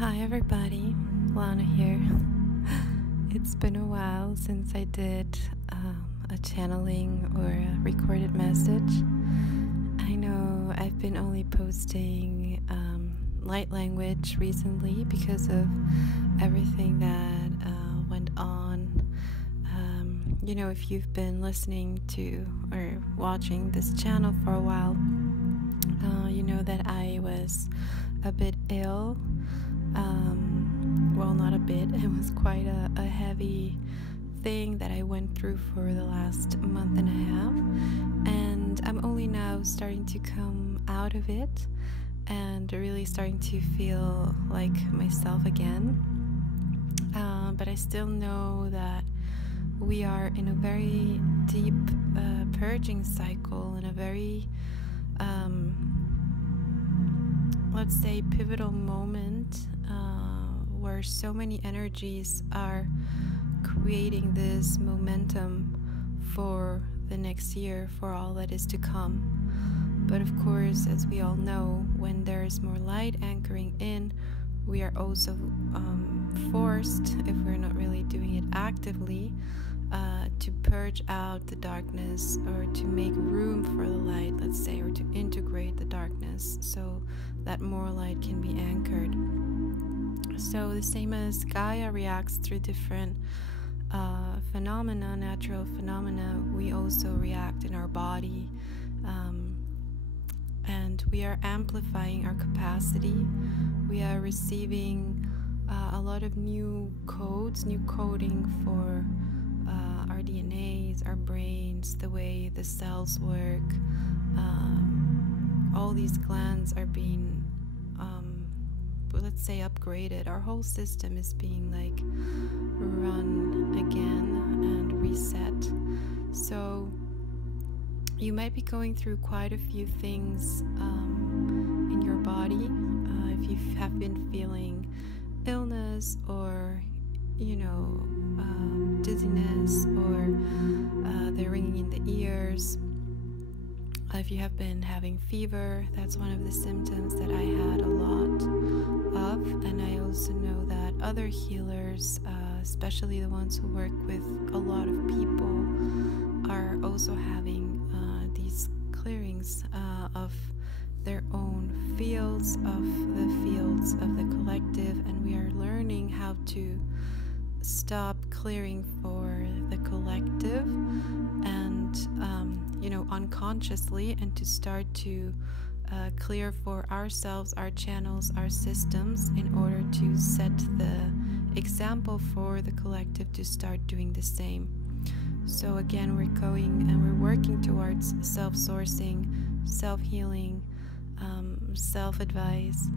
Hi everybody, Lana here. It's been a while since I did a channeling or a recorded message. I know I've been only posting light language recently because of everything that went on. If you've been listening to or watching this channel for a while, you know that I was a bit ill. Well, not a bit, it was quite a heavy thing that I went through for the last month and a half, and I'm only now starting to come out of it and really starting to feel like myself again. But I still know that we are in a very deep purging cycle, in a very let's say pivotal moment where so many energies are creating this momentum for the next year, for all that is to come. But of course, as we all know, when there is more light anchoring in, we are also forced, if we're not really doing it actively, to purge out the darkness, or to make room for the light, let's say, or to integrate the darkness so that more light can be anchored. So the same as Gaia reacts through different phenomena, natural phenomena, we also react in our body, and we are amplifying our capacity. We are receiving a lot of new codes, new coding for our DNAs, our brains, the way the cells work. All these glands are being let's say upgraded. Our whole system is being like run again and reset. So you might be going through quite a few things in your body. If you have been feeling illness, or dizziness, or the ringing in the ears. If you have been having fever, that's one of the symptoms that I had a lot of. And I also know that other healers, especially the ones who work with a lot of people, are also having these clearings of their own fields, of the collective, and we are learning how to stop clearing for the collective and unconsciously, and to start to clear for ourselves, our channels, our systems, in order to set the example for the collective to start doing the same. So again, we're going and we're working towards self-sourcing, self-healing, self-advice,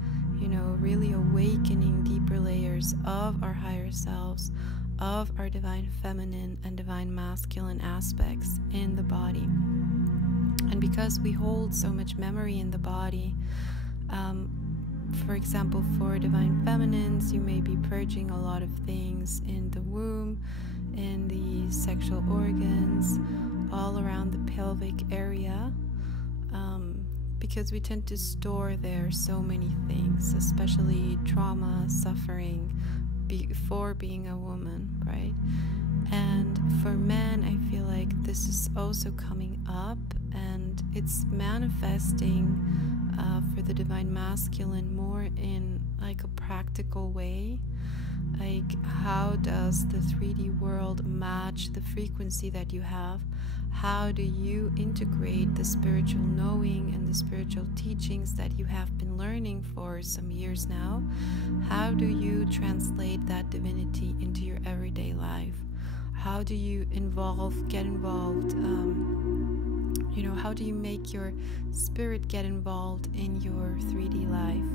really awakening deeper layers of our higher selves, of our divine feminine and divine masculine aspects in the body. And because we hold so much memory in the body, for example, for divine feminines, you may be purging a lot of things in the womb, in the sexual organs, all around the pelvic area, because we tend to store there so many things, especially trauma, suffering, before being a woman, right? And for men, I feel like this is also coming up, and it's manifesting for the divine masculine more in like a practical way. Like, how does the 3D world match the frequency that you have? How do you integrate the spiritual knowing and the spiritual teachings that you have been learning for some years now? How do you translate that divinity into your everyday life? How do you get involved? How do you make your spirit get involved in your 3D life?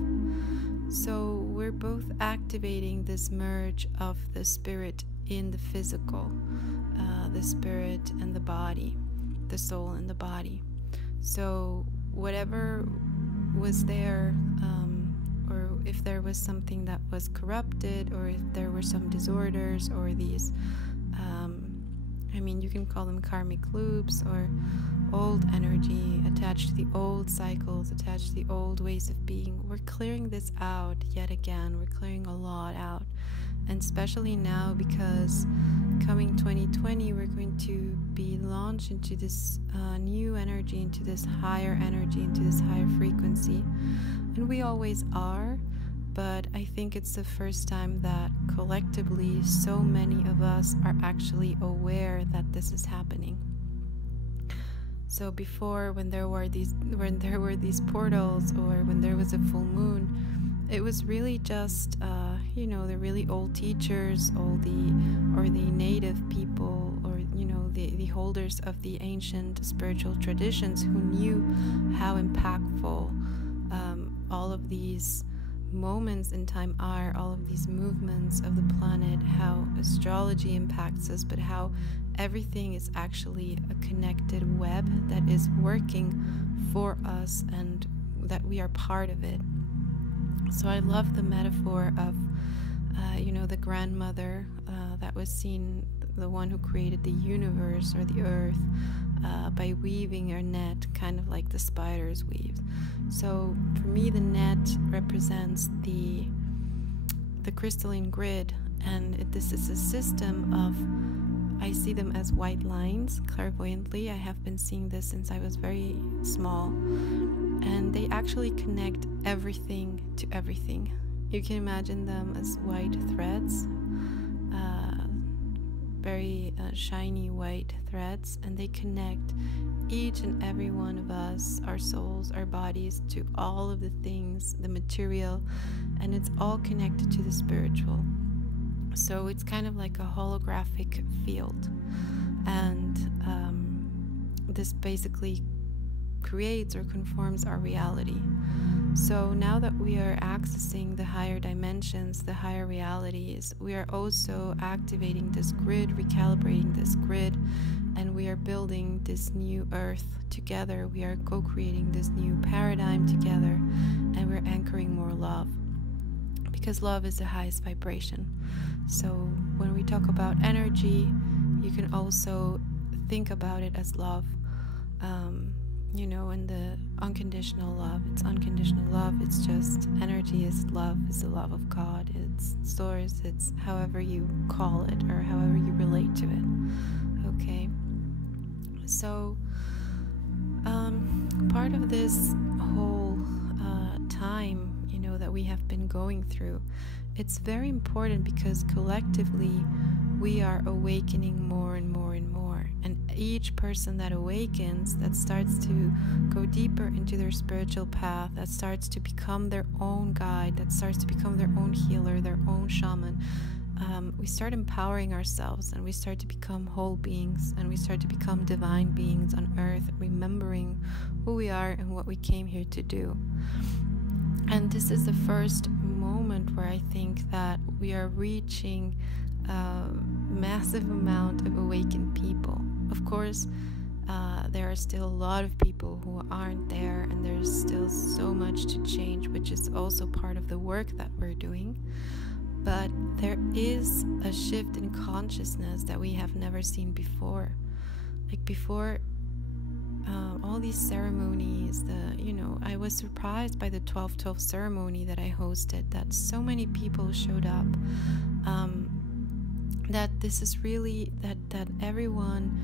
So we're both activating this merge of the spirit in the physical, the spirit and the body, the soul and the body. So whatever was there, or if there was something that was corrupted, or if there were some disorders, or these I mean, you can call them karmic loops or old energy attached to the old cycles, attached to the old ways of being. We're clearing this out yet again. We're clearing a lot out. And especially now, because coming 2020, we're going to be launched into this new energy, into this higher energy, into this higher frequency. And we always are, but I think it's the first time that collectively so many of us are actually aware that this is happening. So before, when there were these portals, or when there was a full moon, it was really just the really old teachers, or the native people, or the holders of the ancient spiritual traditions, who knew how impactful all of these moments in time are, all of these movements of the planet, how astrology impacts us, but how everything is actually a connected web that is working for us, and that we are part of it. So I love the metaphor of the grandmother that was seen, the one who created the universe or the earth, by weaving her net, kind of like the spiders weave. So for me, the net represents the crystalline grid, and this is a system of, I see them as white lines clairvoyantly. I have been seeing this since I was very small, and they actually connect everything to everything. You can imagine them as white threads, very shiny white threads, and they connect each and every one of us, our souls, our bodies, to all of the things, the material, and it's all connected to the spiritual. So it's kind of like a holographic field, and this basically creates or conforms our reality. So now that we are accessing the higher dimensions, the higher realities, we are also activating this grid, recalibrating this grid, and we are building this new earth together. We are co-creating this new paradigm together, and we're anchoring more love, because love is the highest vibration. So when we talk about energy, you can also think about it as love. And the unconditional love, it's unconditional love. It's just energy is love, is the love of God. It's source, it's however you call it or however you relate to it. Okay. So part of this whole time, that we have been going through, it's very important because collectively we are awakening more and more and more. And each person that awakens, that starts to go deeper into their spiritual path, that starts to become their own guide, that starts to become their own healer, their own shaman, we start empowering ourselves, and we start to become whole beings, and we start to become divine beings on earth, remembering who we are and what we came here to do. And this is the first moment where I think that we are reaching a massive amount of awakened people. Of course, there are still a lot of people who aren't there, and there's still so much to change, which is also part of the work that we're doing. But there is a shift in consciousness that we have never seen before. Like before, all these ceremonies, I was surprised by the 12/12 ceremony that I hosted, that so many people showed up, that this is really, that everyone,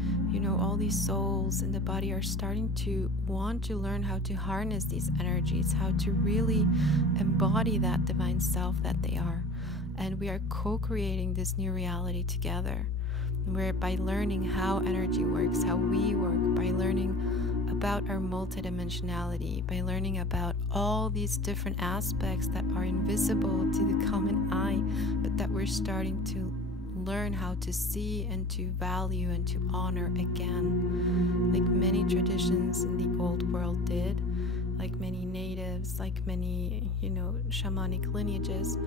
all these souls in the body are starting to want to learn how to harness these energies, how to really embody that divine self that they are. And we are co-creating this new reality together. We're by learning how energy works, how we work, by learning about our multidimensionality, by learning about all these different aspects that are invisible to the common eye, but that we're starting to learn how to see and to value and to honor again, like many traditions in the old world did, like many natives, like many, shamanic lineages.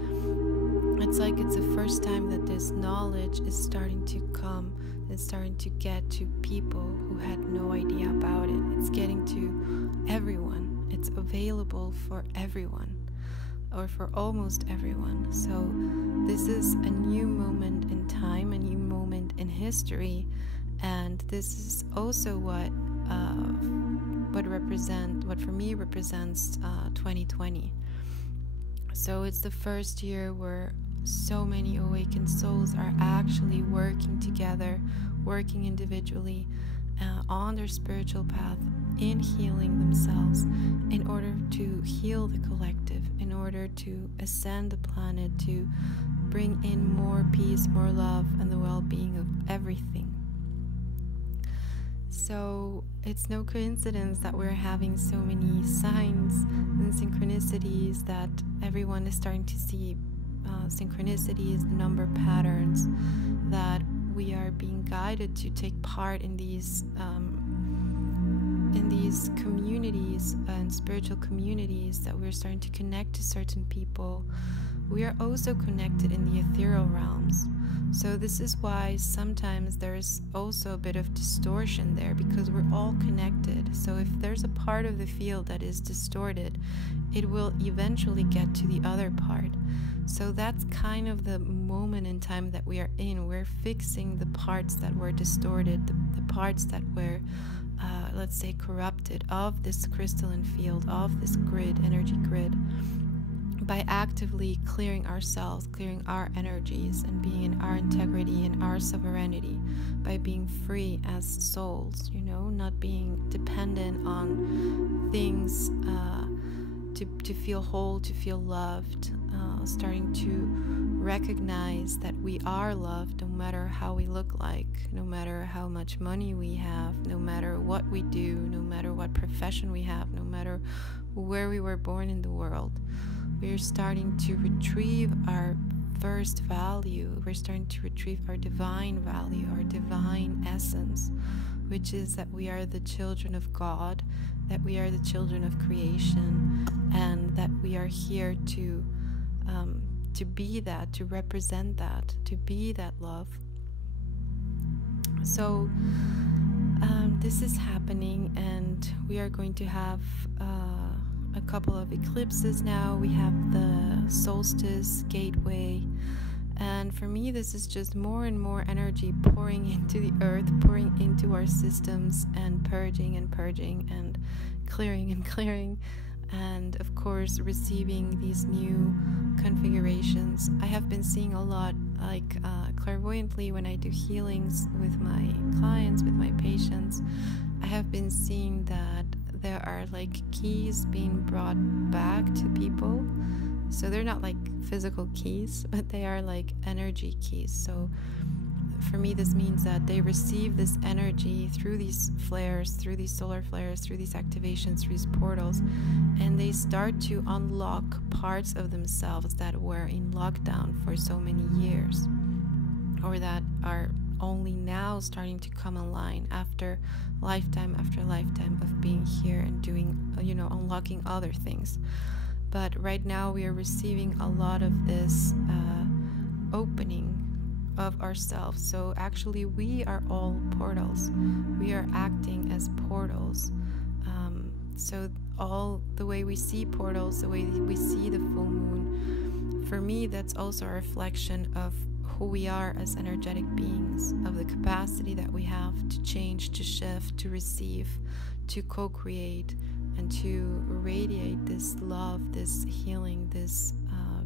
It's like it's the first time that this knowledge is starting to come, it's starting to get to people who had no idea about it. It's getting to everyone. It's available for everyone, or for almost everyone. So this is a new moment in time, a new moment in history, And this is also what for me represents 2020. So it's the first year where so many awakened souls are actually working together, working individually on their spiritual path, in healing themselves, in order to heal the collective, in order to ascend the planet, to bring in more peace, more love, and the well-being of everything. So it's no coincidence that we're having so many signs and synchronicities, that everyone is starting to see synchronicities, number patterns, that we are being guided to take part in these communities and spiritual communities, that we're starting to connect to certain people. We are also connected in the ethereal realms. So this is why sometimes there's also a bit of distortion there, because we're all connected. So if there's a part of the field that is distorted, it will eventually get to the other part. So that's kind of the moment in time that we are in. We're fixing the parts that were distorted, the parts that were, let's say, corrupted of this crystalline field, of this grid, energy grid, by actively clearing ourselves, clearing our energies, and being in our integrity and our sovereignty, by being free as souls, not being dependent on things to feel whole, to feel loved, starting to recognize that we are loved no matter how we look like, no matter how much money we have, no matter what we do, no matter what profession we have, no matter where we were born in the world. We're starting to retrieve our first value. We're starting to retrieve our divine value, our divine essence, which is that we are the children of God, that we are the children of creation, and that we are here to be that, to represent that, to be that love. So this is happening, and we are going to have a couple of eclipses now. We have the Solstice Gateway, and for me this is just more and more energy pouring into the earth, pouring into our systems, and purging and clearing, and of course receiving these new configurations. I have been seeing a lot, like clairvoyantly, when I do healings with my clients, with my patients, I have been seeing that there are like keys being brought back to people. So they're not like physical keys, but they are like energy keys. So for me, this means that they receive this energy through these flares, through these solar flares, through these activations, through these portals, and they start to unlock parts of themselves that were in lockdown for so many years, or that are only now starting to come online after lifetime of being here and doing, unlocking other things. But right now we are receiving a lot of this opening of ourselves. So actually we are all portals. We are acting as portals. So all the way we see portals, the way we see the full moon, for me that's also a reflection of who we are as energetic beings, of the capacity that we have to change, to shift, to receive, to co-create, and to radiate this love, this healing, this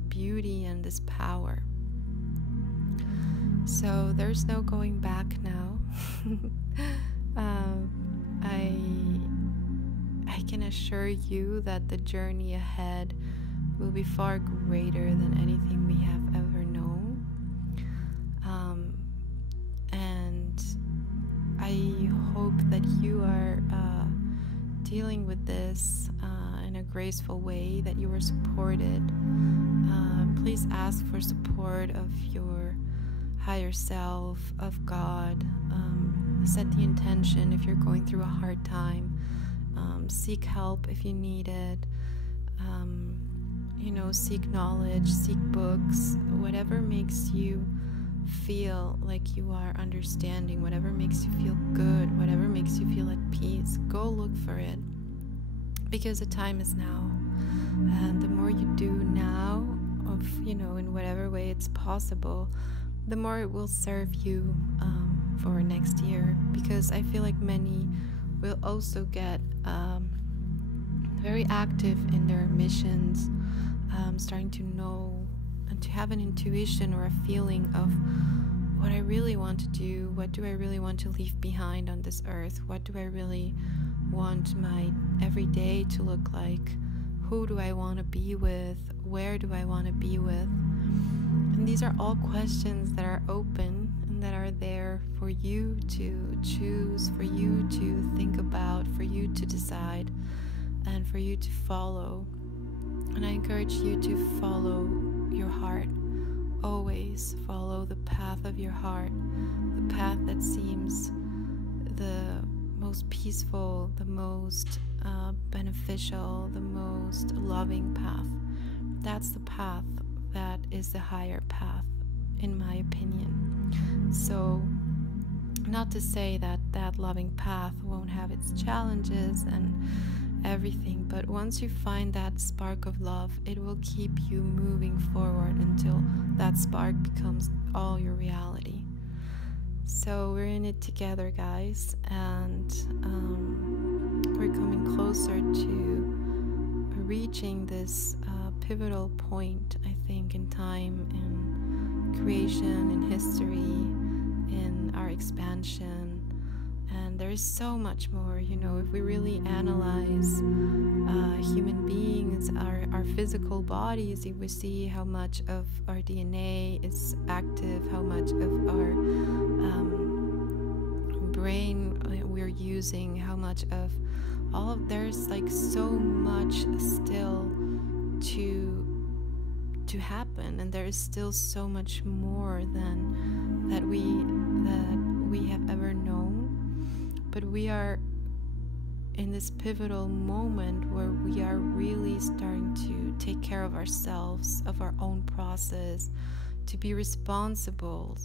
beauty, and this power. So there's no going back now. I can assure you that the journey ahead will be far greater than anything we have ever known. And I hope that you are dealing with this in a graceful way, that you are supported. Please ask for support of your higher self, of God. Set the intention if you're going through a hard time. Seek help if you need it. Seek knowledge, seek books, whatever makes you feel like you are understanding, whatever makes you feel good, whatever makes you feel at peace. Go look for it, because the time is now. And the more you do now, in whatever way it's possible, the more it will serve you for next year, because I feel like many will also get very active in their missions, starting to know and to have an intuition or a feeling of what I really want to do, what do I really want to leave behind on this earth, what do I really want my everyday to look like, who do I want to be with, where do I want to be with. And these are all questions that are open and that are there for you to choose, for you to think about, for you to decide, and for you to follow. And I encourage you to follow your heart. Always follow the path of your heart, the path that seems the most peaceful, the most beneficial, the most loving path. That's the path that is the higher path, in my opinion. So, not to say that that loving path won't have its challenges and everything, but once you find that spark of love, it will keep you moving forward until that spark becomes all your reality. So we're in it together, guys, and we're coming closer to reaching this pivotal point, I think, in time, in creation, in history, in our expansion. And there is so much more, if we really analyze human beings, our physical bodies, if we see how much of our DNA is active, how much of our brain we're using, how much of all of, there's like so much still to happen, and there is still so much more than that we have ever known. But we are in this pivotal moment where we are really starting to take care of ourselves, of our own process, to be responsible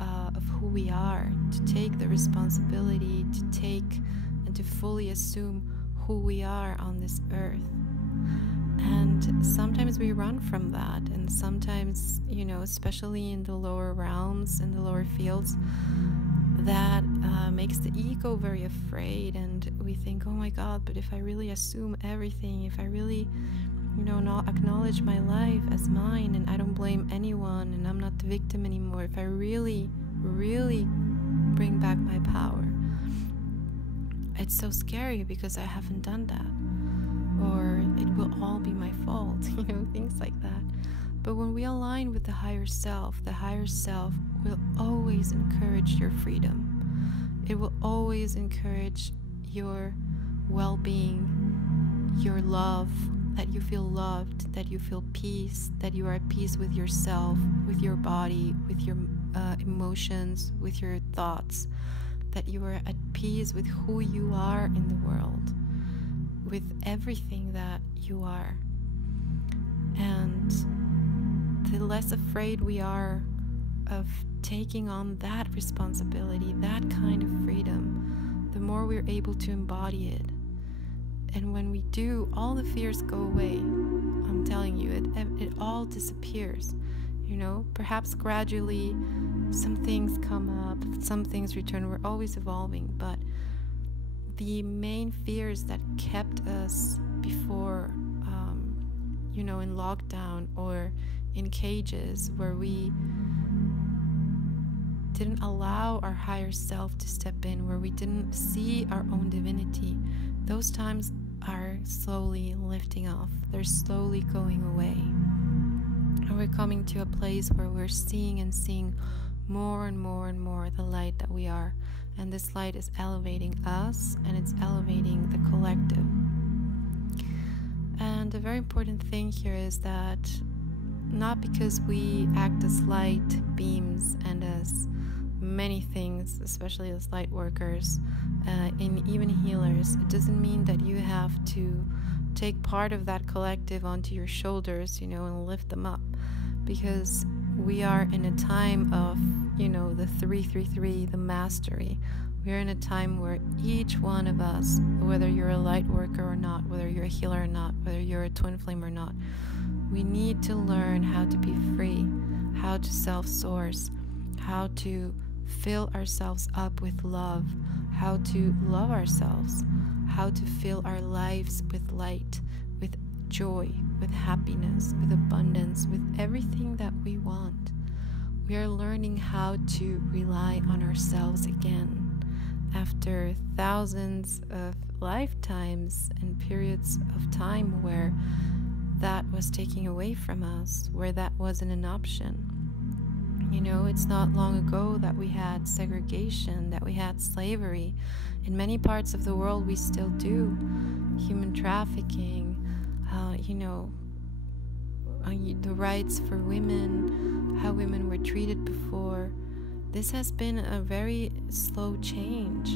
of who we are, to take the responsibility, to take and to fully assume who we are on this earth. And sometimes we run from that, and sometimes, especially in the lower realms, in the lower fields, that makes the ego very afraid, and we think, oh my God, but if I really assume everything, if I really, not acknowledge my life as mine, and I don't blame anyone, and I'm not the victim anymore, if I really, really bring back my power, it's so scary because I haven't done that, or it will all be my fault, things like that. But when we align with the higher self will always encourage your freedom. It will always encourage your well-being, your love, that you feel loved, that you feel peace, that you are at peace with yourself, with your body, with your emotions, with your thoughts, that you are at peace with who you are in the world, with everything that you are. And the less afraid we are of taking on that responsibility, that kind of freedom, the more we're able to embody it. And when we do, all the fears go away. I'm telling you, it all disappears. Perhaps gradually some things come up, some things return. We're always evolving, but the main fears that kept us before, in lockdown or in cages, where we didn't allow our higher self to step in, where we didn't see our own divinity, those times are slowly lifting off. They're slowly going away. And we're coming to a place where we're seeing more and more and more the light that we are. And this light is elevating us, and it's elevating the collective. And a very important thing here is that not because we act as light beams and as many things, especially as light workers, and even healers, it doesn't mean that you have to take part of that collective onto your shoulders, and lift them up, because we are in a time of, the 333, the mastery. We're in a time where each one of us, whether you're a light worker or not, whether you're a healer or not, whether you're a twin flame or not, we need to learn how to be free, how to self-source, how to fill ourselves up with love, how to love ourselves, how to fill our lives with light, with joy, with happiness, with abundance, with everything that we want. We are learning how to rely on ourselves again after thousands of lifetimes and periods of time where that was taken away from us, where that wasn't an option. You know, it's not long ago that we had segregation, that we had slavery. In many parts of the world we still do. Human trafficking, the rights for women, how women were treated before. This has been a very slow change,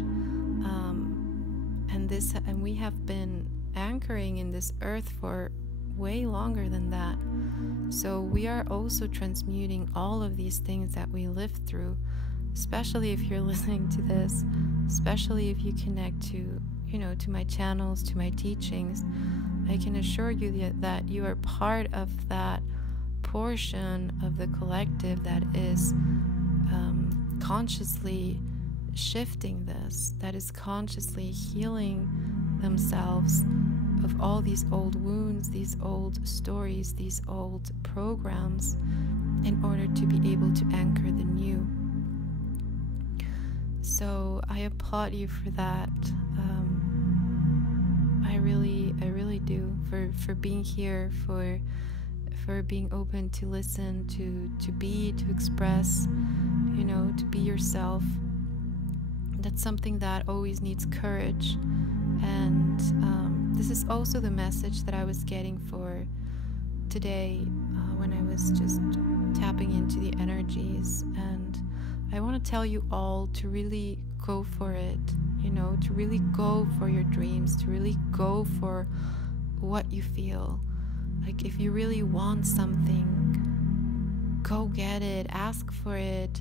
and we have been anchoring in this earth for way longer than that. So we are also transmuting all of these things that we lived through, especially if you're listening to this, especially if you connect to my channels, to my teachings. I can assure you that you are part of that portion of the collective that is consciously shifting this, that is consciously healing themselves of all these old wounds, these old stories, these old programs, in order to be able to anchor the new. So I applaud you for that. I really do, for being here, for being open to listen, to express, to be yourself. That's something that always needs courage. And this is also the message that I was getting for today when I was just tapping into the energies. And I want to tell you all to really go for it, to really go for your dreams, to really go for what you feel. Like, if you really want something, go get it, ask for it,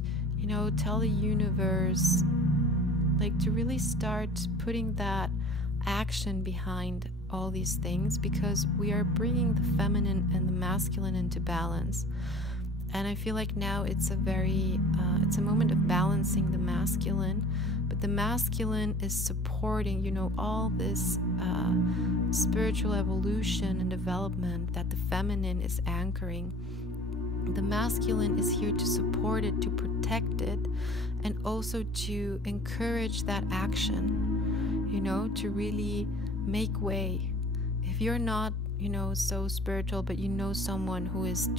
tell the universe, like, to really start putting that action behind all these things, because we are bringing the feminine and the masculine into balance. And I feel like now it's a moment of balancing the masculine, but the masculine is supporting, all this spiritual evolution and development that the feminine is anchoring. The masculine is here to support it, to protect it, and also to encourage that action, to really make way. If you're not, so spiritual, but someone who is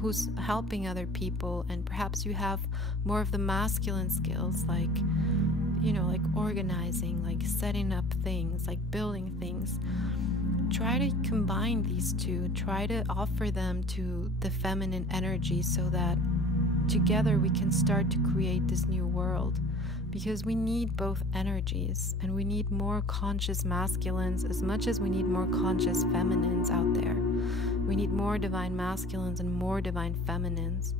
who's helping other people, and perhaps you have more of the masculine skills, like organizing, like setting up things, like building things, try to combine these two, try to offer them to the feminine energy, so that together we can start to create this new world. Because we need both energies, and we need more conscious masculines as much as we need more conscious feminines out there. We need more divine masculines and more divine feminines.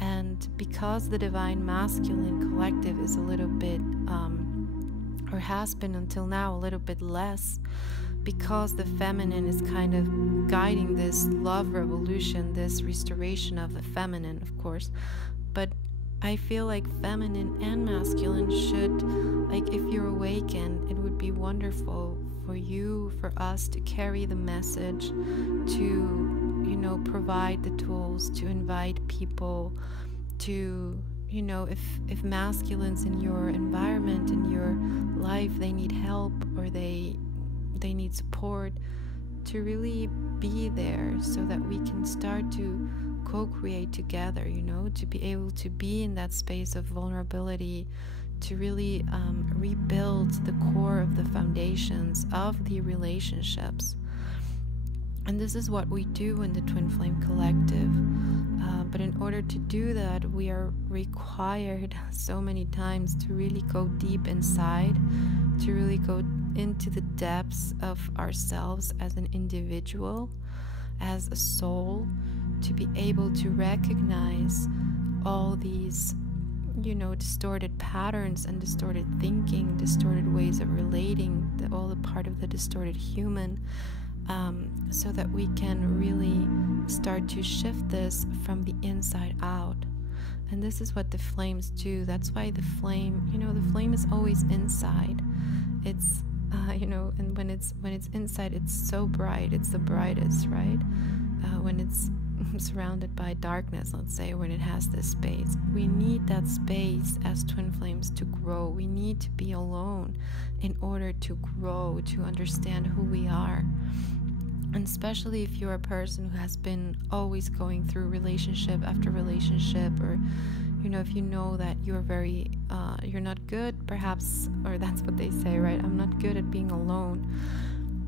And because the divine masculine collective is a little bit, or has been until now a little bit less, because the feminine is kind of guiding this love revolution, this restoration of the feminine, of course. But I feel like feminine and masculine should, like, if you're awakened, it would be wonderful for you, for us to carry the message, to, provide the tools, to invite people, to, if masculines in your environment, in your life, they need help, or they need support, to really be there, so that we can start to co-create together, to be able to be in that space of vulnerability, to really rebuild the core of the foundations of the relationships. And this is what we do in the Twin Flame Collective. But in order to do that, we are required so many times to really go deep inside, to really go into the depths of ourselves as an individual, as a soul, to be able to recognize all these, distorted patterns and distorted thinking, distorted ways of relating, all the part of the distorted human, so that we can really start to shift this from the inside out. And this is what the flames do. That's why the flame, the flame is always inside. It's and when it's inside, it's so bright. It's the brightest, right? When it's surrounded by darkness, let's say, when it has this space, we need that space as twin flames to grow. We need to be alone in order to grow, to understand who we are. And especially if you're a person who has been always going through relationship after relationship, or if you know that you're you're not good, perhaps, or that's what they say, right? I'm not good at being alone.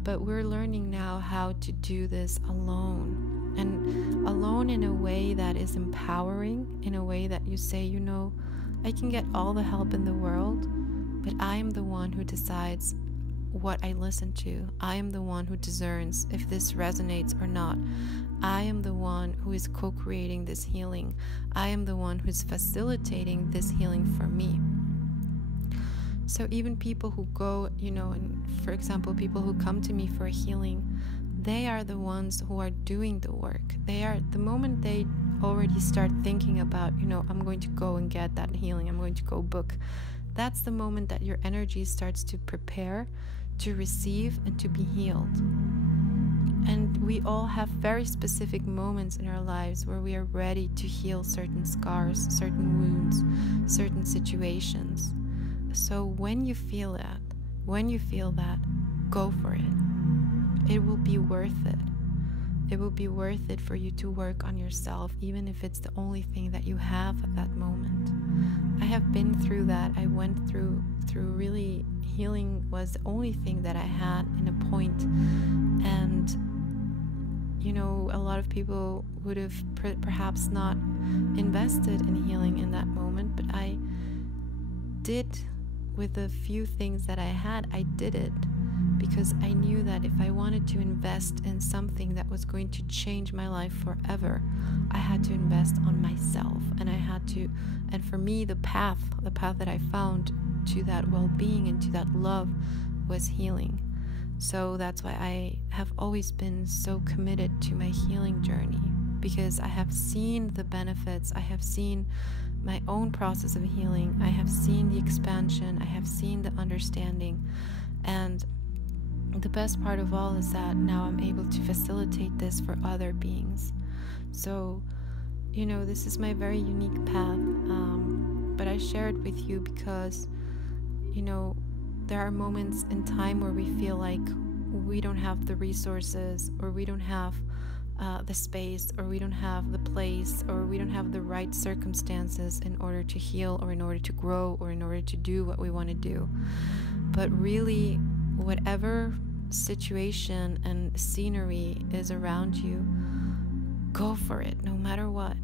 But we're learning now how to do this alone, and alone in a way that is empowering, in a way that you say, I can get all the help in the world, but I am the one who decides what I listen to. I am the one who discerns if this resonates or not. I am the one who is co-creating this healing. I am the one who's facilitating this healing for me. So even people who go, and for example, people who come to me for a healing, they are the ones who are doing the work. The moment they already start thinking about, I'm going to go and get that healing, I'm going to go book, that's the moment that your energy starts to prepare to receive and to be healed. And we all have very specific moments in our lives where we are ready to heal certain scars, certain wounds, certain situations. So when you feel that, go for it. It will be worth it. It will be worth it for you to work on yourself, even if it's the only thing that you have at that moment. I have been through that. I went through really, healing was the only thing that I had in a point. And a lot of people would have perhaps not invested in healing in that moment, but I did. With the few things that I had, I did it because I knew that if I wanted to invest in something that was going to change my life forever, I had to invest on myself, and for me, the path that I found to that well-being and to that love was healing. So that's why I have always been so committed to my healing journey, because I have seen the benefits. I have seen my own process of healing. I have seen the expansion. I have seen the understanding. And the best part of all is that now I'm able to facilitate this for other beings. So, this is my very unique path. But I share it with you because, there are moments in time where we feel like we don't have the resources, or we don't have the space, or we don't have the place, or we don't have the right circumstances in order to heal, or in order to grow, or in order to do what we want to do. But really, whatever situation and scenery is around you, go for it, no matter what.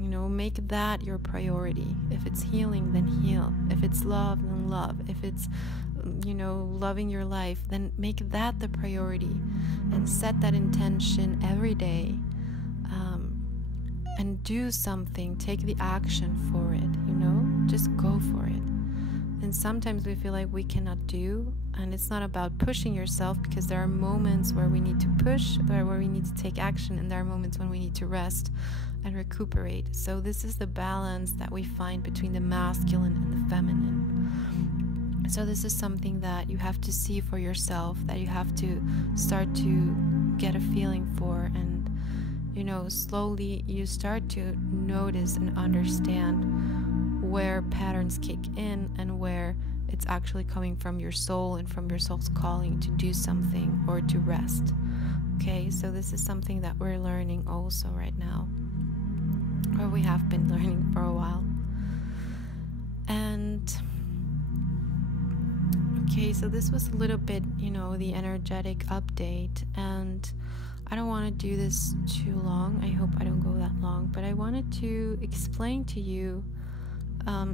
Make that your priority. If it's healing, then heal. If it's love, then love. If it's loving your life, then make that the priority, and set that intention every day, and do something. Take the action for it. Just go for it. And sometimes we feel like we cannot do, and it's not about pushing yourself, because there are moments where we need to push, where we need to take action, and there are moments when we need to rest and recuperate. So this is the balance that we find between the masculine and the feminine. So this is something that you have to see for yourself, that you have to start to get a feeling for, and slowly you start to notice and understand where patterns kick in, and where it's actually coming from your soul and from your soul's calling to do something or to rest. Okay, so this is something that we're learning also right now, or we have been learning for a while. And okay, so this was a little bit, the energetic update, and I don't want to do this too long. I hope I don't go that long, but I wanted to explain to you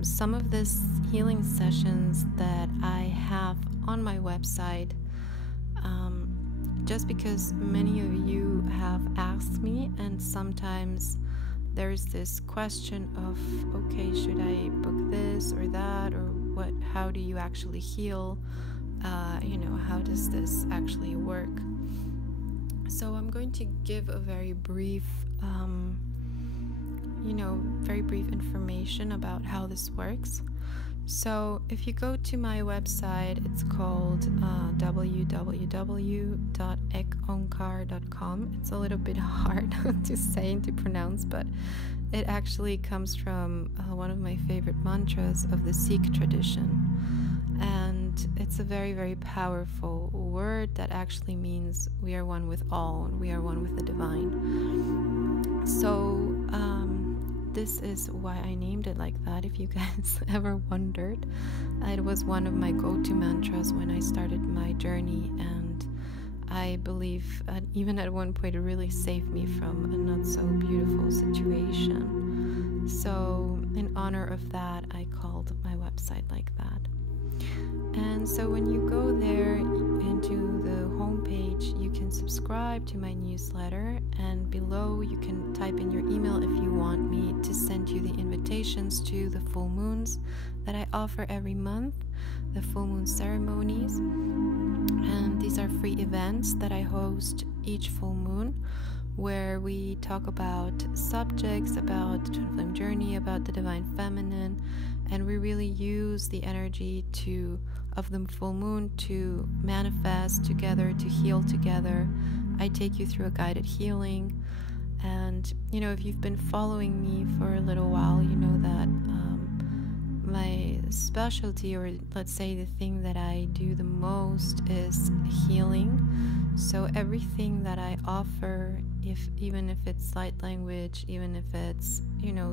some of this healing sessions that I have on my website, just because many of you have asked me, and sometimes there's this question of, okay, should I book this or that, or how do you actually heal? How does this actually work? So I'm going to give a very brief very brief information about how this works. So if you go to my website, it's called www.ekonkar.com. It's a little bit hard to say and to pronounce, but it actually comes from one of my favorite mantras of the Sikh tradition. And it's a very, very powerful word that actually means we are one with all, and we are one with the divine. So this is why I named it like that, if you guys ever wondered. It was one of my go-to mantras when I started my journey, and I believe even at one point it really saved me from a not so beautiful situation. So in honor of that, I called my website like that. And so when you go there into the homepage, you can subscribe to my newsletter, and below you can type in your email if you want me to send you the invitations to the full moons that I offer every month, the full moon ceremonies. And these are free events that I host each full moon, where we talk about subjects, about the twin flame journey, about the divine feminine, and we really use the energy of the full moon to manifest together, to heal together. I take you through a guided healing, and if you've been following me for a little while, you know that my specialty, or let's say the thing that I do the most, is healing. So everything that I offer, even if it's light language, even if it's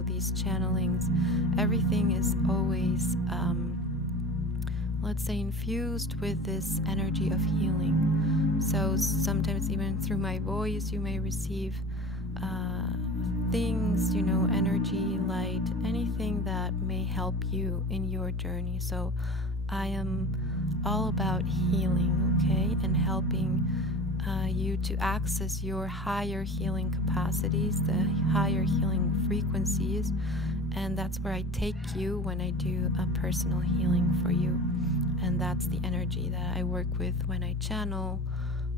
these channelings, everything is always let's say infused with this energy of healing. So sometimes even through my voice you may receive things, energy, light, anything that may help you in your journey. So I am all about healing, okay, and helping you to access your higher healing capacities, the higher healing frequencies, and that's where I take you when I do a personal healing for you. And that's the energy that I work with when I channel,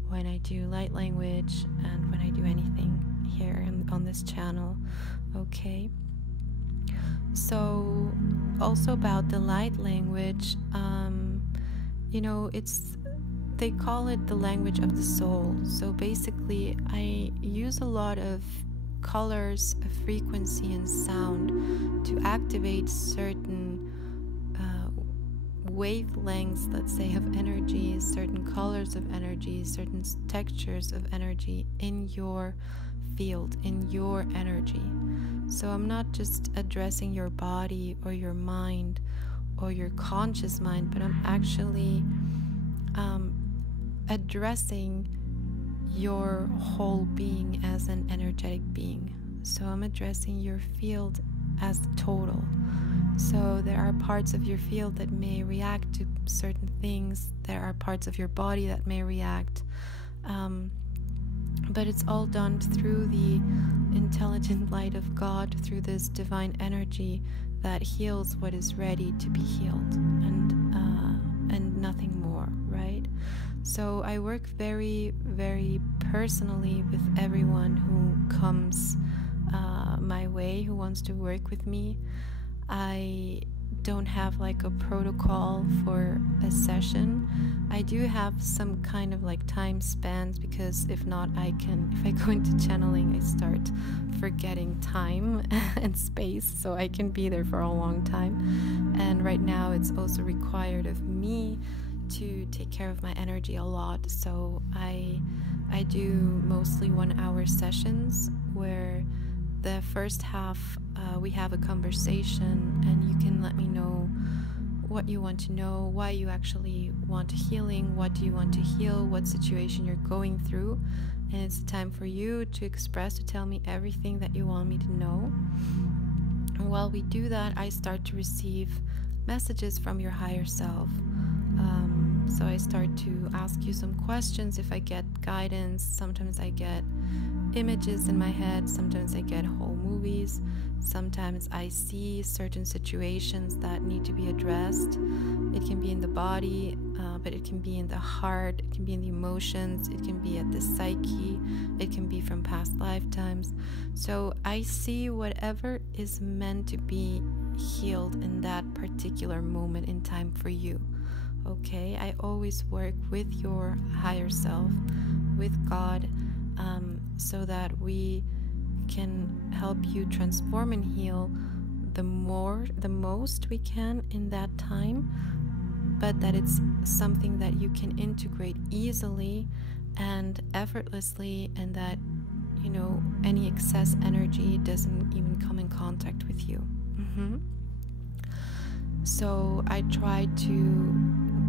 when I do light language, and when I do anything here on this channel, okay? So also about the light language, they call it the language of the soul. So basically I use a lot of colors, of frequency and sound to activate certain wavelengths, let's say, of energy, certain colors of energy, certain textures of energy in your field, in your energy. So I'm not just addressing your body or your mind or your conscious mind, but I'm actually addressing your whole being as an energetic being. So I'm addressing your field as the total. So there are parts of your field that may react to certain things, there are parts of your body that may react, but it's all done through the intelligent light of God, through this divine energy that heals what is ready to be healed, and nothing more, right? So I work very, very personally with everyone who comes my way, who wants to work with me. I don't have like a protocol for a session. I do have some kind of like time spans, because if not, if I go into channeling, I start forgetting time and space, so I can be there for a long time. And right now it's also required of me to take care of my energy a lot. So I do mostly 1 hour sessions, where the first half we have a conversation, and you can let me know what you want to know, why you actually want healing, what do you want to heal, what situation you're going through, and it's time for you to express, to tell me everything that you want me to know. And while we do that, I start to receive messages from your higher self. So I start to ask you some questions if I get guidance. Sometimes I get images in my head, sometimes I get whole movies, sometimes I see certain situations that need to be addressed. It can be in the body, but it can be in the heart, it can be in the emotions, it can be at the psyche, it can be from past lifetimes. So I see whatever is meant to be healed in that particular moment in time for you. Okay, I always work with your higher self, with God, so that we can help you transform and heal the most we can in that time, but that it's something that you can integrate easily and effortlessly, and that, you know, any excess energy doesn't even come in contact with you. So I try to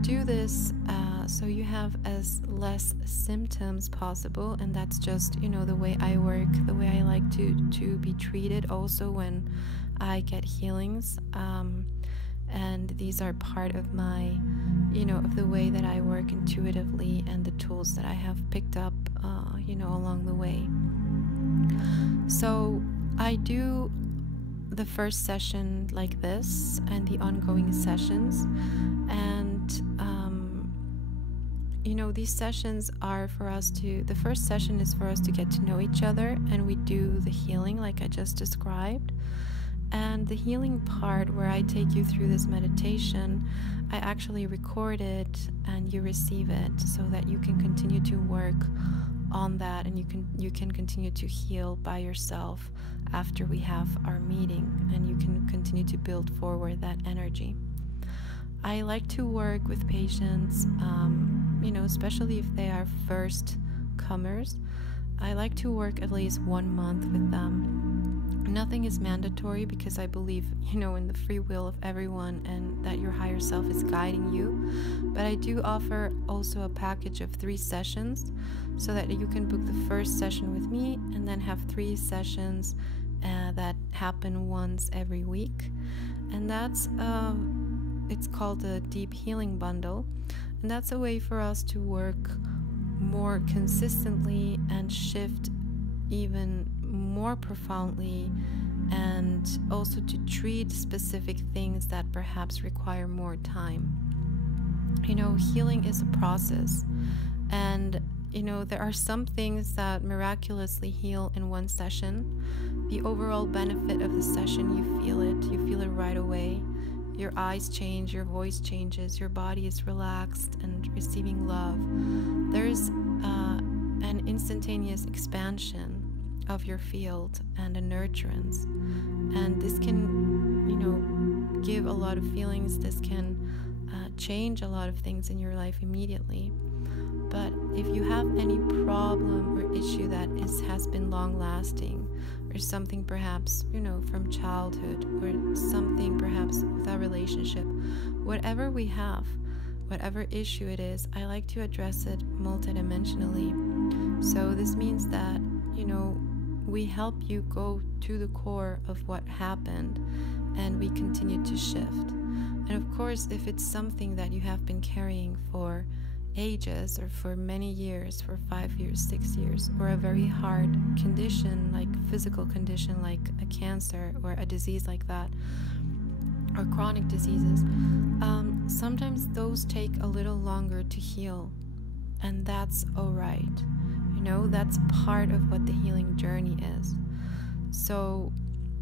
do this so you have as less symptoms possible, and that's just, you know, the way I work, the way I like to be treated also when I get healings, and these are part of my, you know, of the way that I work intuitively and the tools that I have picked up, you know, along the way. So I do the first session like this and the ongoing sessions, and you know, these sessions are for us to, the first session is for us to get to know each other, and we do the healing like I just described. And the healing part, where I take you through this meditation, I actually record it and you receive it, so that you can continue to work on that, and you can continue to heal by yourself after we have our meeting, and you can continue to build forward that energy. I like to work with patients, you know, especially if they are first comers. I like to work at least 1 month with them. Nothing is mandatory, because I believe, you know, in the free will of everyone, and that your higher self is guiding you. But I do offer also a package of 3 sessions, so that you can book the first session with me and then have 3 sessions that happen once every week. And that's it's called a deep healing bundle, and that's a way for us to work more consistently and shift even more profoundly, and also to treat specific things that perhaps require more time. You know, healing is a process, and you know, there are some things that miraculously heal in one session. The overall benefit of the session, you feel it right away. Your eyes change, your voice changes, your body is relaxed and receiving love. There's an instantaneous expansion of your field and a nurturance. And this can, you know, give a lot of feelings. This can change a lot of things in your life immediately. But if you have any problem or issue that has been long lasting, or something perhaps, you know, from childhood, or something perhaps with our relationship, whatever we have, whatever issue it is, I like to address it multidimensionally. So this means that, you know, we help you go to the core of what happened, and we continue to shift. And of course, if it's something that you have been carrying for ages, or for many years, for 5 years, 6 years, or a very hard condition, like physical condition like a cancer or a disease like that, or chronic diseases, sometimes those take a little longer to heal, and that's all right. You know, that's part of what the healing journey is. So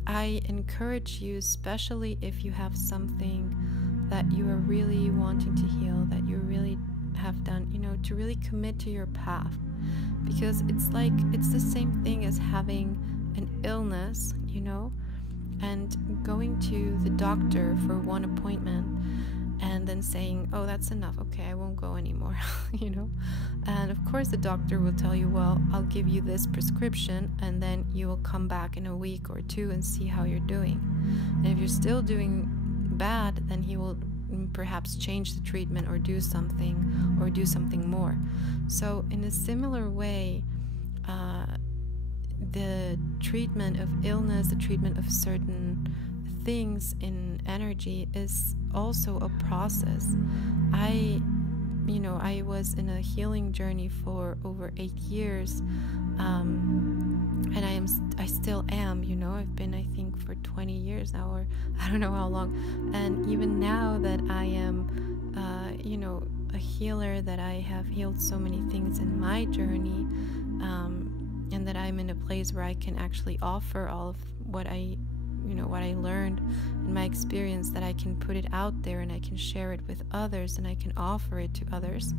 I encourage you, especially if you have something that you are really wanting to heal, that you really have done, you know, to really commit to your path, because it's the same thing as having an illness, you know, and going to the doctor for one appointment and then saying, oh, that's enough, okay, I won't go anymore. You know, and of course the doctor will tell you, well, I'll give you this prescription, and then you will come back in a week or 2 and see how you're doing. And if you're still doing bad, then he will perhaps change the treatment, or do something more. So in a similar way, the treatment of illness, the treatment of certain things in energy is also a process. I was in a healing journey for over 8 years, and I still am, you know, I've been, I think, for 20 years now, or I don't know how long. And even now that I am, a healer, that I have healed so many things in my journey, and that I'm in a place where I can actually offer all of what I learned in my experience, that I can put it out there and I can share it with others and I can offer it to others.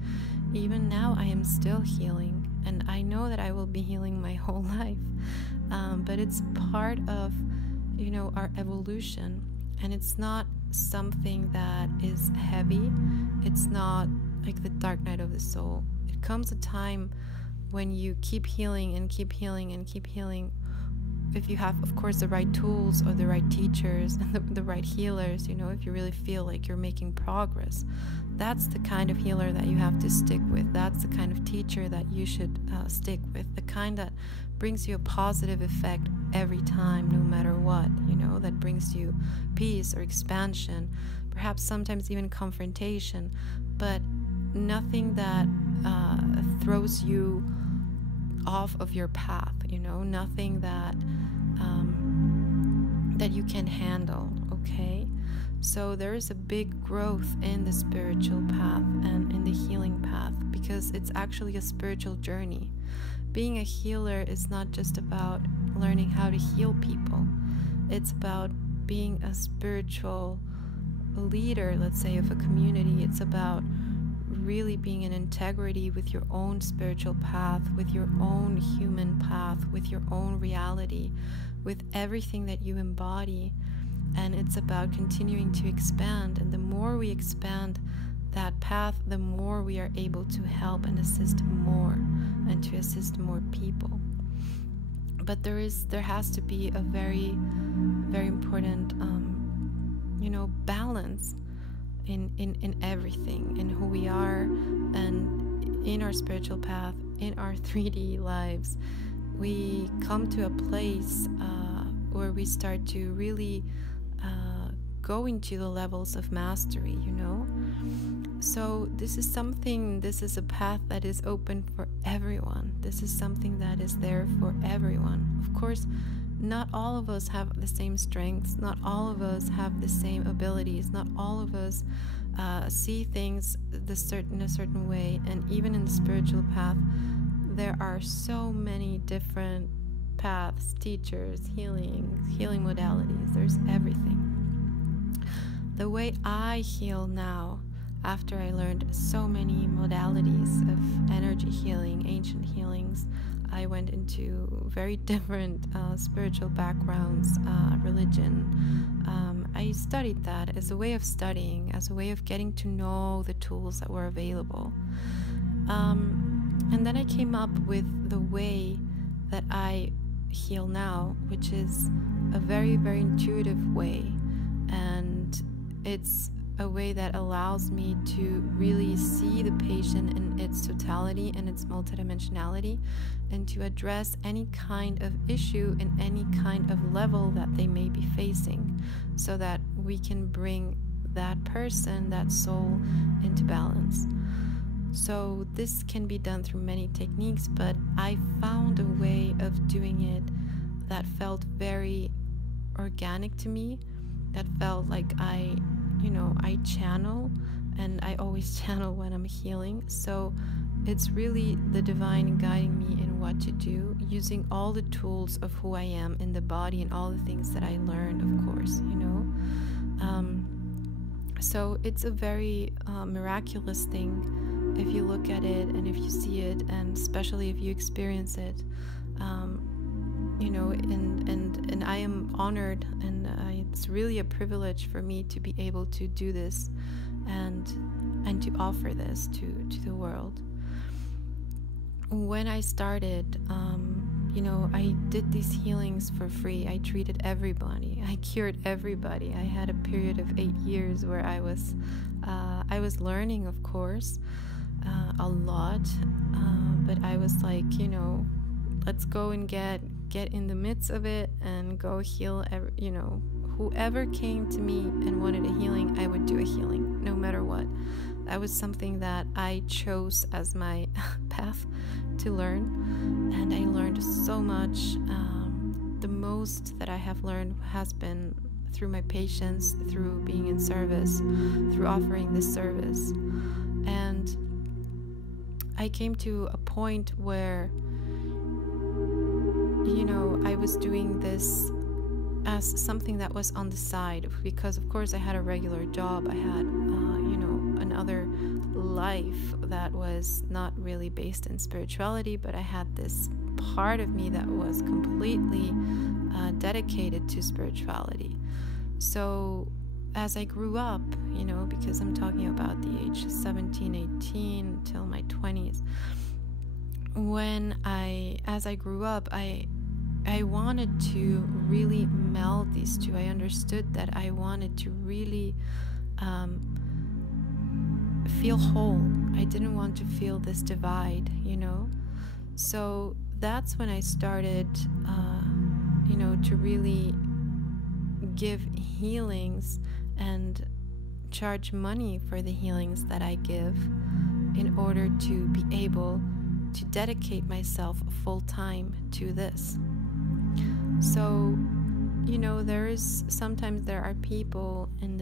Even now I am still healing, and I know that I will be healing my whole life, but it's part of our evolution, and it's not something that is heavy. It's not like the dark night of the soul. It comes a time when you keep healing and keep healing and keep healing, if you have, of course, the right tools or the right teachers and the right healers, if you really feel like you're making progress. That's the kind of healer that you have to stick with. That's the kind of teacher that you should stick with, the kind that brings you a positive effect every time, no matter what, that brings you peace or expansion, perhaps sometimes even confrontation, but nothing that throws you off of your path, nothing that that you can handle. Okay, so there is a big growth in the spiritual path and in the healing path, because it's actually a spiritual journey. Being a healer is not just about learning how to heal people. It's about being a spiritual leader, let's say, of a community. It's about really being in integrity with your own spiritual path, with your own human path, with your own reality, with everything that you embody. And it's about continuing to expand, and the more we expand that path, the more we are able to help and assist more, and to assist more people. But there has to be a very, very important balance in everything, in who we are, and in our spiritual path, in our 3D lives. We come to a place where we start to really go into the levels of mastery, So this is a path that is open for everyone. This is something that is there for everyone. Of course, not all of us have the same strengths, not all of us have the same abilities, not all of us see things in a certain way. And even in the spiritual path, there are so many different paths, teachers, healing modalities. There's everything. The way I heal now, after I learned so many modalities of energy healing, ancient healings, I went into very different spiritual backgrounds, religion. I studied that as a way of studying, as a way of getting to know the tools that were available. And then I came up with the way that I heal now, which is a very, very intuitive way. And it's a way that allows me to really see the patient in its totality and its multidimensionality, and to address any kind of issue in any kind of level that they may be facing, so that we can bring that person, that soul, into balance. So this can be done through many techniques, but I found a way of doing it that felt very organic to me, that felt like I channel, and I always channel when I'm healing. So it's really the divine guiding me in what to do, using all the tools of who I am in the body and all the things that I learned, of course, So it's a very miraculous thing if you look at it and if you see it, and especially if you experience it. And I am honored, and it's really a privilege for me to be able to do this and to offer this to the world. When I started, I did these healings for free. I treated everybody. I cured everybody. I had a period of 8 years where I was learning, of course, a lot, but I was like, let's go and get in the midst of it and go heal. Whoever came to me and wanted a healing, I would do a healing, no matter what. That was something that I chose as my path to learn, and I learned so much. The most that I have learned has been through my patience, through being in service, through offering this service. And I came to a point where, you know, I was doing this as something that was on the side, because of course I had a regular job. I had, you know, another life that was not really based in spirituality, but I had this part of me that was completely dedicated to spirituality. So as I grew up, you know, because I'm talking about the age 17, 18 till my 20s, as I grew up, I wanted to really meld these two. I understood that I wanted to really feel whole. I didn't want to feel this divide, you know. So that's when I started, you know, to really give healings and charge money for the healings that I give, in order to be able to dedicate myself full time to this. So, you know, sometimes there are people in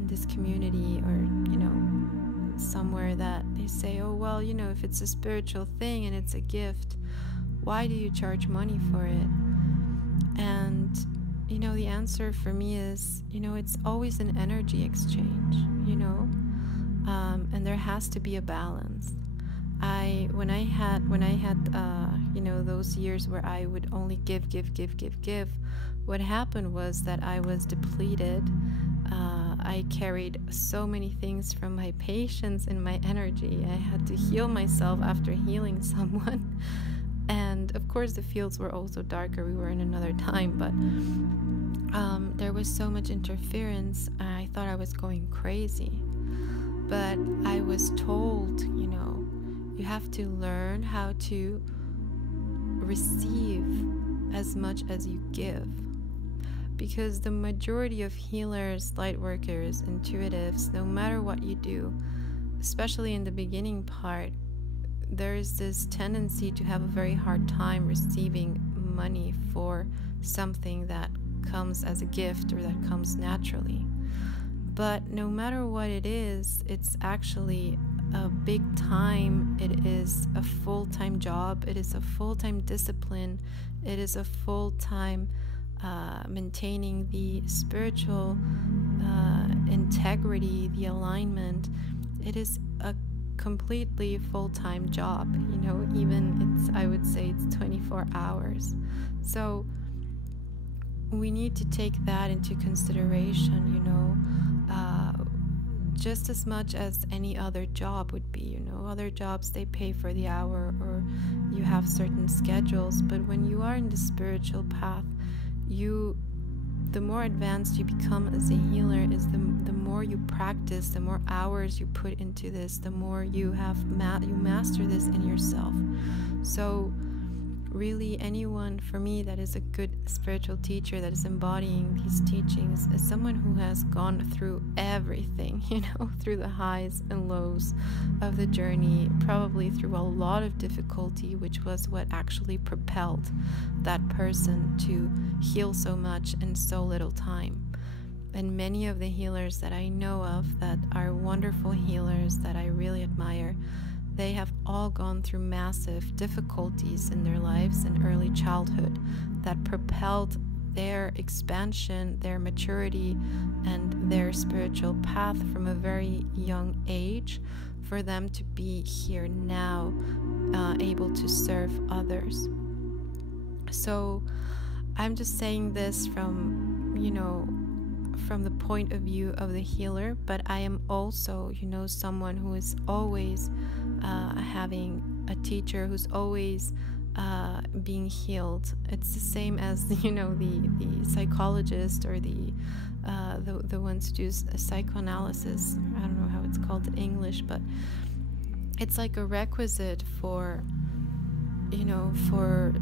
this community, or, you know, somewhere, that they say, oh, well, you know, if it's a spiritual thing and it's a gift, why do you charge money for it? And, you know, the answer for me is, you know, it's always an energy exchange, you know, and there has to be a balance. When I had you know, those years where I would only give, what happened was that I was depleted. I carried so many things from my patients in my energy. I had to heal myself after healing someone. And of course the fields were also darker. We were in another time, but there was so much interference. I thought I was going crazy. But I was told, you know, you have to learn how to receive as much as you give. Because the majority of healers, light workers, intuitives, no matter what you do, especially in the beginning part, there is this tendency to have a very hard time receiving money for something that comes as a gift, or that comes naturally. But no matter what it is, it's actually a big time. It is a full-time job. It is a full-time discipline. It is a full-time maintaining the spiritual integrity, the alignment. It is a completely full-time job, you know. Even I would say it's 24 hours. So we need to take that into consideration, you know, just as much as any other job would be, you know. Other jobs, they pay for the hour, or you have certain schedules. But when you are in the spiritual path, the more advanced you become as a healer is the more you practice, the more hours you put into this, the more you master this in yourself. So really, anyone, for me, that is a good spiritual teacher, that is embodying these teachings, is someone who has gone through everything, you know, through the highs and lows of the journey, probably through a lot of difficulty, which was what actually propelled that person to heal so much in so little time. And many of the healers that I know of, that are wonderful healers, that I really admire, they have all gone through massive difficulties in their lives in early childhood that propelled their expansion, their maturity, and their spiritual path from a very young age, for them to be here now, able to serve others. So I'm just saying this from, you know, from the point of view of the healer, but I am also, you know, someone who is always having a teacher, who's always being healed. It's the same as, you know, the psychologist, or the ones who do psychoanalysis. I don't know how it's called in English, but it's like a requisite for, you know, for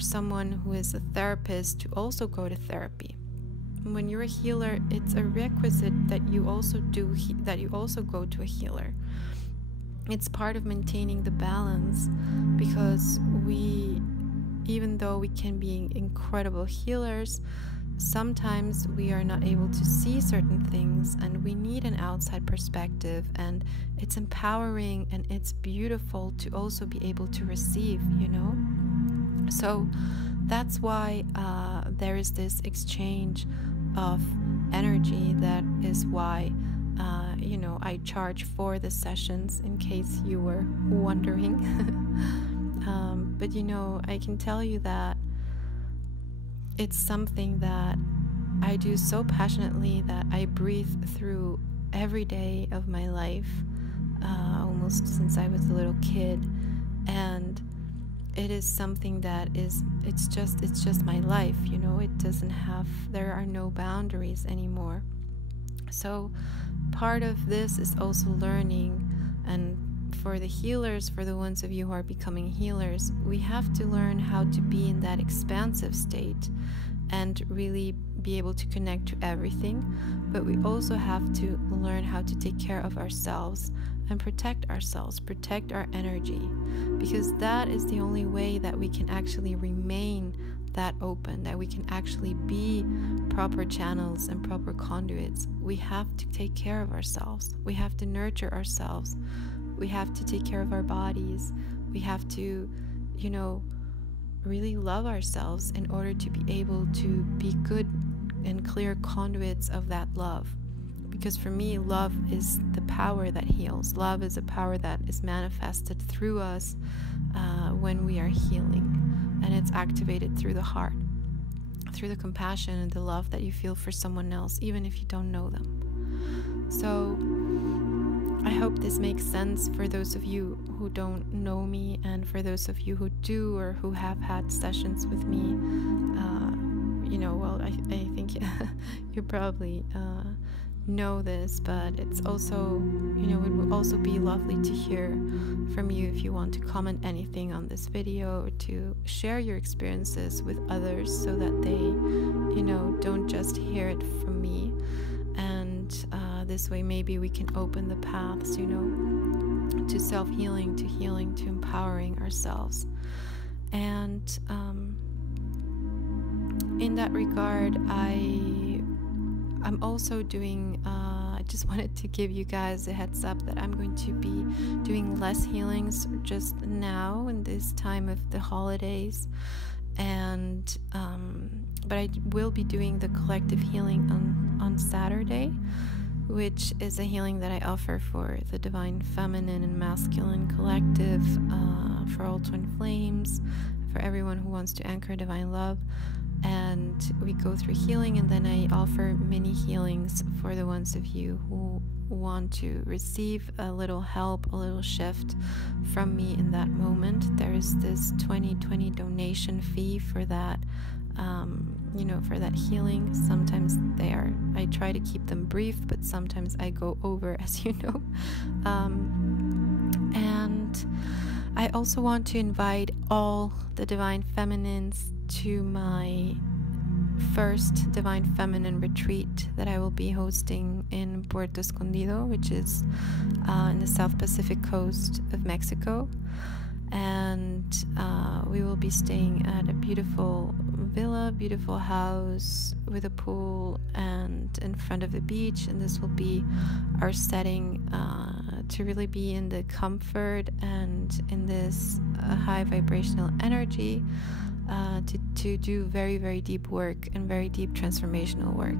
someone who is a therapist to also go to therapy. When you're a healer, it's a requisite that you also go to a healer. It's part of maintaining the balance, because even though we can be incredible healers, sometimes we are not able to see certain things, and we need an outside perspective, and it's empowering and it's beautiful to also be able to receive, you know. So that's why there is this exchange of energy. That is why you know, I charge for the sessions, in case you were wondering. But you know, I can tell you that it's something that I do so passionately that I breathe through every day of my life, almost since I was a little kid. And it is something that is, it's just my life, you know. It doesn't have, there are no boundaries anymore. So part of this is also learning, and for the healers, for the ones of you who are becoming healers, we have to learn how to be in that expansive state and really be able to connect to everything. But we also have to learn how to take care of ourselves and protect ourselves, protect our energy, because that is the only way that we can actually remain that open, that we can actually be proper channels and proper conduits. We have to take care of ourselves. We have to nurture ourselves. We have to take care of our bodies. We have to, you know, really love ourselves in order to be able to be good and clear conduits of that love. Because for me, love is the power that heals. Love is a power that is manifested through us when we are healing. And it's activated through the heart, through the compassion and the love that you feel for someone else, even if you don't know them. So I hope this makes sense for those of you who don't know me, and for those of you who do or who have had sessions with me. You know, well, I think you probably know this, but it's also, you know, it would also be lovely to hear from you if you want to comment anything on this video, or to share your experiences with others, so that they, you know, don't just hear it from me. And this way maybe we can open the paths, you know, to self-healing, to healing, to empowering ourselves. And in that regard, I'm also doing, I just wanted to give you guys a heads up that I'm going to be doing less healings just now in this time of the holidays. And but I will be doing the collective healing on Saturday, which is a healing that I offer for the divine feminine and masculine collective, for all twin flames, for everyone who wants to anchor divine love. And we go through healing, and then I offer mini healings for the ones of you who want to receive a little help, a little shift from me in that moment. There is this 2020 donation fee for that, you know, for that healing. Sometimes I try to keep them brief, but sometimes I go over, as you know. And I also want to invite all the divine feminines to my first Divine Feminine retreat that I will be hosting in Puerto Escondido, which is in the South Pacific coast of Mexico. And we will be staying at a beautiful villa, beautiful house with a pool and in front of the beach. And this will be our setting to really be in the comfort and in this high vibrational energy. To do very, very deep work and very deep transformational work,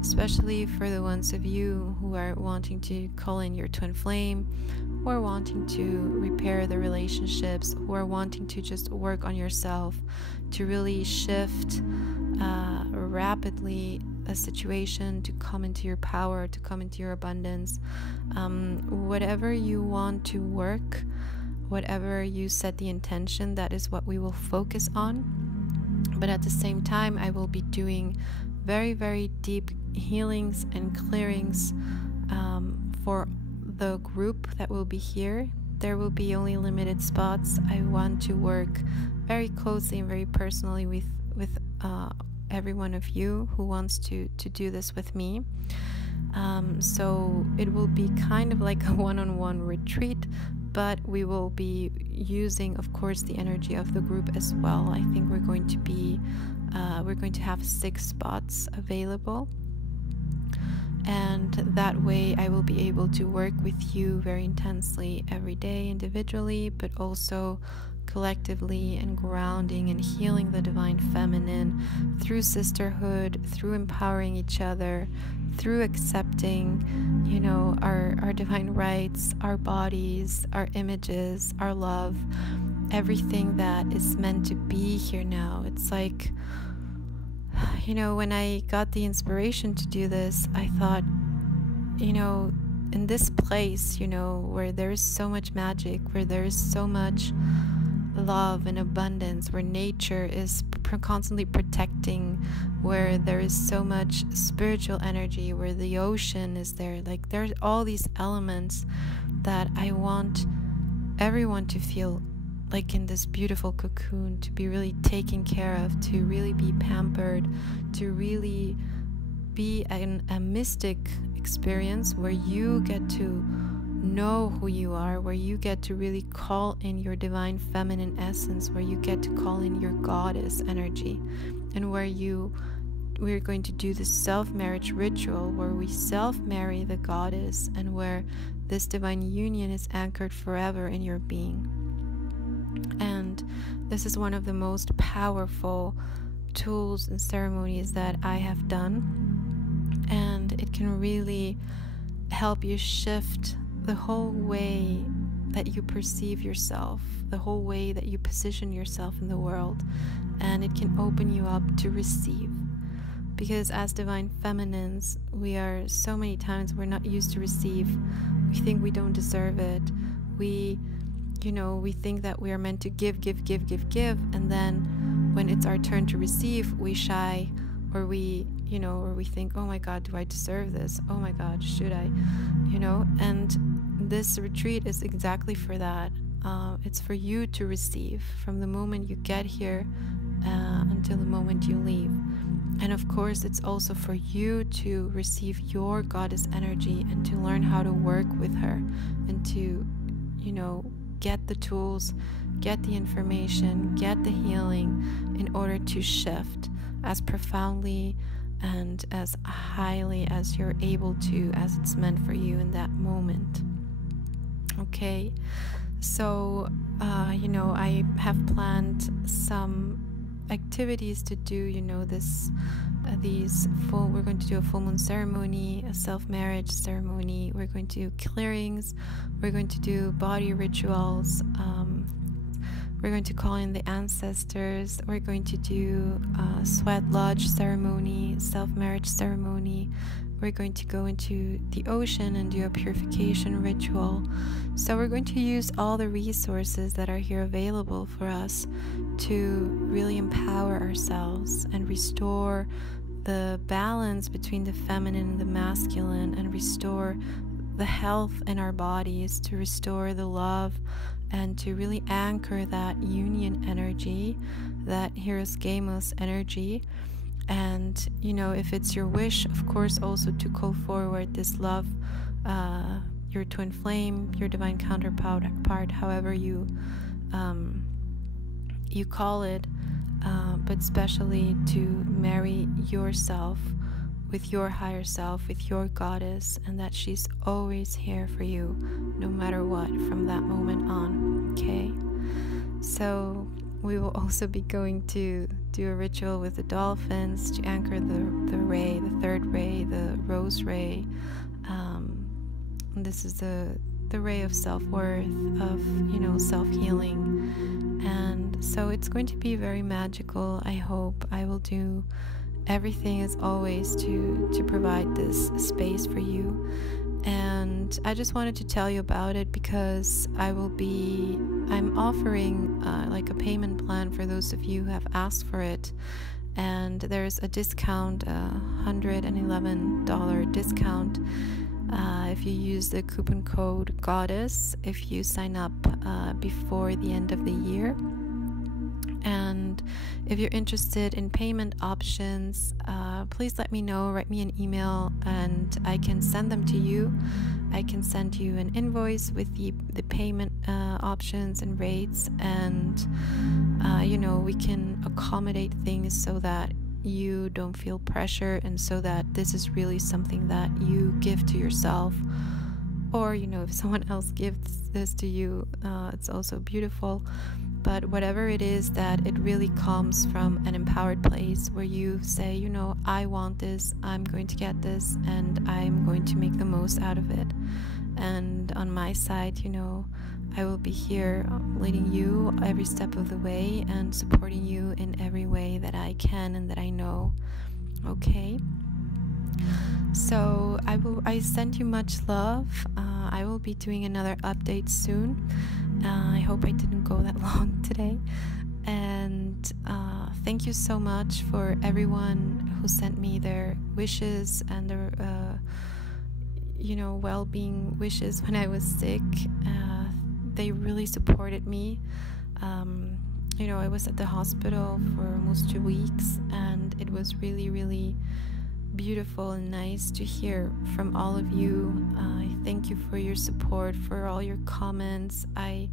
especially for the ones of you who are wanting to call in your twin flame, who are wanting to repair the relationships, who are wanting to just work on yourself, to really shift rapidly a situation, to come into your power, to come into your abundance. Whatever you want to work, whatever you set the intention, that is what we will focus on. But at the same time, I will be doing very, very deep healings and clearings for the group that will be here. There will be only limited spots. I want to work very closely and very personally with every one of you who wants to do this with me. So it will be kind of like a one-on-one retreat, but we will be using, of course, the energy of the group as well. I think we're going to be we're going to have 6 spots available, and that way I will be able to work with you very intensely every day individually, but also collectively, and grounding and healing the divine feminine through sisterhood, through empowering each other, through accepting, you know, our divine rights, our bodies, our images, our love, everything that is meant to be here now. It's like, you know, when I got the inspiration to do this, I thought, you know, in this place, you know, where there is so much magic, where there is so much love and abundance, where nature is constantly protecting, where there is so much spiritual energy, where the ocean is there, like there's all these elements that I want everyone to feel like in this beautiful cocoon, to be really taken care of, to really be pampered, to really be a mystic experience where you get to know who you are, where you get to really call in your divine feminine essence, where you get to call in your goddess energy, and where we're going to do the self-marriage ritual where we self-marry the goddess, and where this divine union is anchored forever in your being. And this is one of the most powerful tools and ceremonies that I have done, and it can really help you shift the whole way that you perceive yourself, the whole way that you position yourself in the world, and it can open you up to receive. Because as divine feminines, we are so many times we're not used to receive. We think we don't deserve it. We think that we are meant to give, and then when it's our turn to receive, we shy, or we think, oh my God, do I deserve this? Oh my God, should I? And this retreat is exactly for that. It's for you to receive from the moment you get here until the moment you leave. And of course, it's also for you to receive your goddess energy and to learn how to work with her, and to, get the tools, get the information, get the healing in order to shift as profoundly and as highly as you're able to, as it's meant for you in that moment. Okay, so I have planned some activities to do, we're going to do a full moon ceremony, a self-marriage ceremony, we're going to do clearings, we're going to do body rituals, we're going to call in the ancestors, we're going to do a sweat lodge ceremony, self-marriage ceremony, we're going to go into the ocean and do a purification ritual. So we're going to use all the resources that are here available for us to really empower ourselves and restore the balance between the feminine and the masculine, and restore the health in our bodies, to restore the love, and to really anchor that union energy, that Hieros Gamos energy. And if it's your wish, of course, also to call forward this love, your twin flame, your divine counterpart, however you call it, but especially to marry yourself with your higher self, with your goddess, and that she's always here for you, no matter what, from that moment on. Okay, so we will also be going to do a ritual with the dolphins to anchor the ray, the third ray, the rose ray. This is the ray of self-worth, of self-healing, and so it's going to be very magical. I hope I will do everything as always to provide this space for you. And I just wanted to tell you about it because I'm offering like a payment plan for those of you who have asked for it, and there's a discount, $111 discount if you use the coupon code GODDESS if you sign up before the end of the year. And if you're interested in payment options, please let me know, write me an email, and I can send them to you. I can send you an invoice with the payment options and rates, and we can accommodate things so that you don't feel pressure, and so that this is really something that you give to yourself. Or, you know, if someone else gives this to you, it's also beautiful. But whatever it is, that it really comes from an empowered place where you say, you know, I want this, I'm going to get this, and I'm going to make the most out of it. And on my side, you know, I will be here leading you every step of the way and supporting you in every way that I can and that I know. Okay? So I send you much love. I will be doing another update soon. I hope I didn't go that long today. And thank you so much for everyone who sent me their wishes and their well-being wishes when I was sick. They really supported me. I was at the hospital for almost 2 weeks, and it was really, really beautiful and nice to hear from all of you. I thank you for your support, for all your comments. I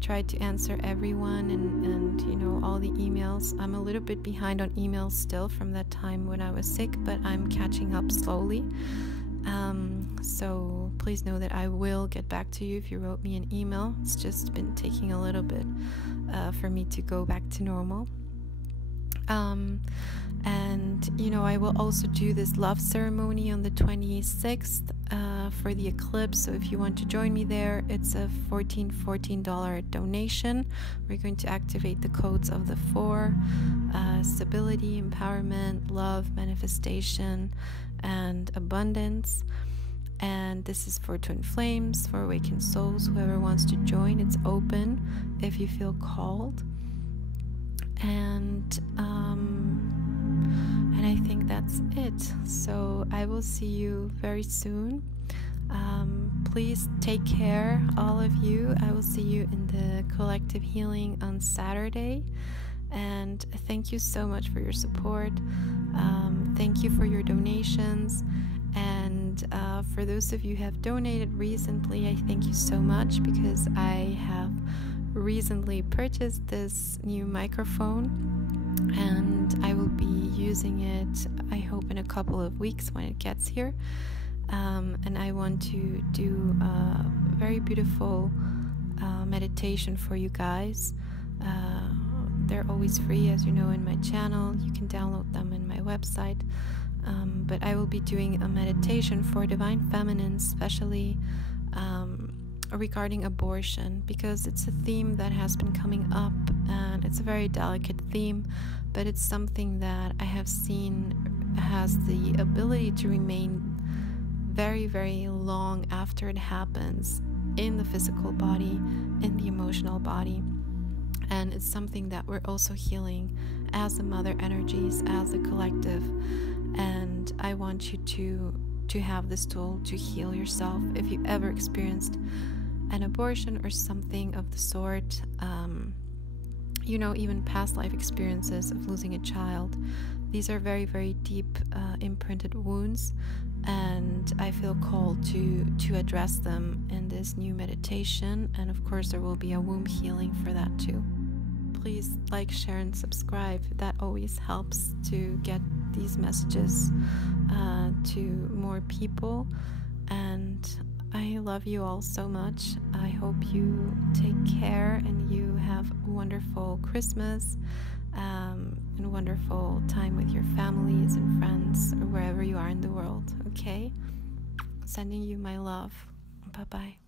tried to answer everyone and all the emails. I'm a little bit behind on emails still from that time when I was sick, but I'm catching up slowly. So please know that I will get back to you if you wrote me an email. It's just been taking a little bit for me to go back to normal. I will also do this love ceremony on the 26th for the eclipse. So if you want to join me there, it's a $14 donation. We're going to activate the codes of the 4: stability, empowerment, love, manifestation, and abundance. And this is for twin flames, for awakened souls. Whoever wants to join, it's open if you feel called. And I think that's it. So I will see you very soon. Please take care, all of you. I will see you in the collective healing on Saturday. And thank you so much for your support. Thank you for your donations. And for those of you who have donated recently, I thank you so much, because I have recently purchased this new microphone, and I will be using it, I hope, in a couple of weeks when it gets here. And I want to do a very beautiful meditation for you guys. They're always free, as you know, in my channel. You can download them in my website. But I will be doing a meditation for Divine Feminine, especially regarding abortion, because it's a theme that has been coming up, and it's a very delicate theme, but it's something that I have seen has the ability to remain very, very long after it happens, in the physical body, in the emotional body. And it's something that we're also healing as the mother energies, as a collective. And I want you to have this tool to heal yourself if you ever experienced an abortion or something of the sort. Even past life experiences of losing a child. These are very, very deep imprinted wounds, and I feel called to address them in this new meditation. And of course there will be a womb healing for that too. Please like, share, and subscribe. That always helps to get these messages to more people. And I love you all so much. I hope you take care and you have a wonderful Christmas and a wonderful time with your families and friends, or wherever you are in the world. Okay? Sending you my love. Bye-bye.